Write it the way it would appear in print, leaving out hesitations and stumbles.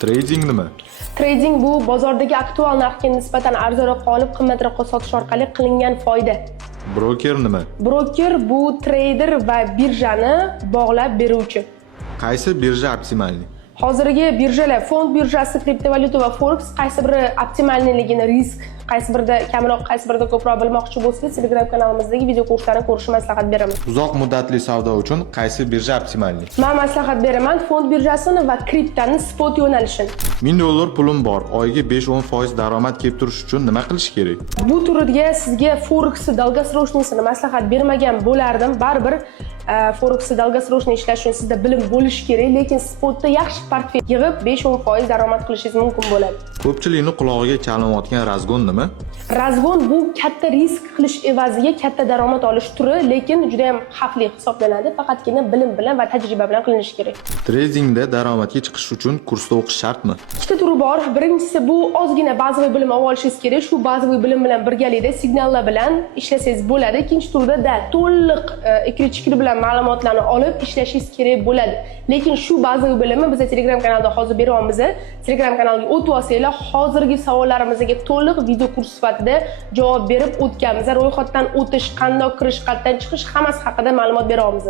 Trading nima? Trading bu bozordagi aktual narxga nisbatan arzonroq olib, qimmatroqqa sotish orqali qilingan foyda. Broker nima? Broker bu trader va birjani bog'lab beruvchi. Qaysi birja optimalniy? Hozirgi birjalar, fond birjasi, kriptovalyuta va forex qaysi biri optimalligini, risk qaysi birida kamroq, qaysi birida ko'proq bilmoqchi bo'lsangiz, Telegram kanalimizdagi video kurslarni ko'rishni maslahat beraman. Uzoq muddatli savdo uchun qaysi birja optimalniy? Men maslahat beraman fond birjasini va kriptoni spot yo'nalishini. $1000 pulim bor. Oyiga 5-10% daromad kelib turish uchun nima qilish kerak? Bu turiga sizga forex долгосрочныйsini maslahat bermagan bo'lardim. Baribir forex долгосрочный ishlash uchun sizda bilim bo'lishi kerak, lekin spotda yaxshi portfel yig'ib 5-10% daromad qilishingiz mumkin bo'ladi. Ko'pchilikning qulog'iga chalinayotgan razgon nima? Razgon bu katta risk qilish evaziga katta daromad olish turi, lekin juda ham xavfli hisoblanadi. Faqatgina bilim bilan va tajriba bilan qilinishi kerak. Tradingda daromadga chiqish uchun kursda o'qish shartmi? Ikkita turi bor. Birinchisi bu ozgina bazaviy bilim olishingiz kerak. Shu bazaviy bilim bilan birgalikda signallar bilan ishlasangiz bo'ladi. Ikkinchi turda to'liq ikri-chikri bilan ma'lumotlarni olib ishlashingiz kerak bo'ladi. Lekin shu bazaviy bilimni biz Telegram kanalida hozir beryapmiz. Telegram kanaliga o'tib olsanglar, hozirgi savollarimizga to'liq video kurs sifatida javob berib o'tganmiz. Ro'yxatdan o'tish, qanday kirish, qayerdan chiqish hammasi haqida ma'lumot beryapmiz.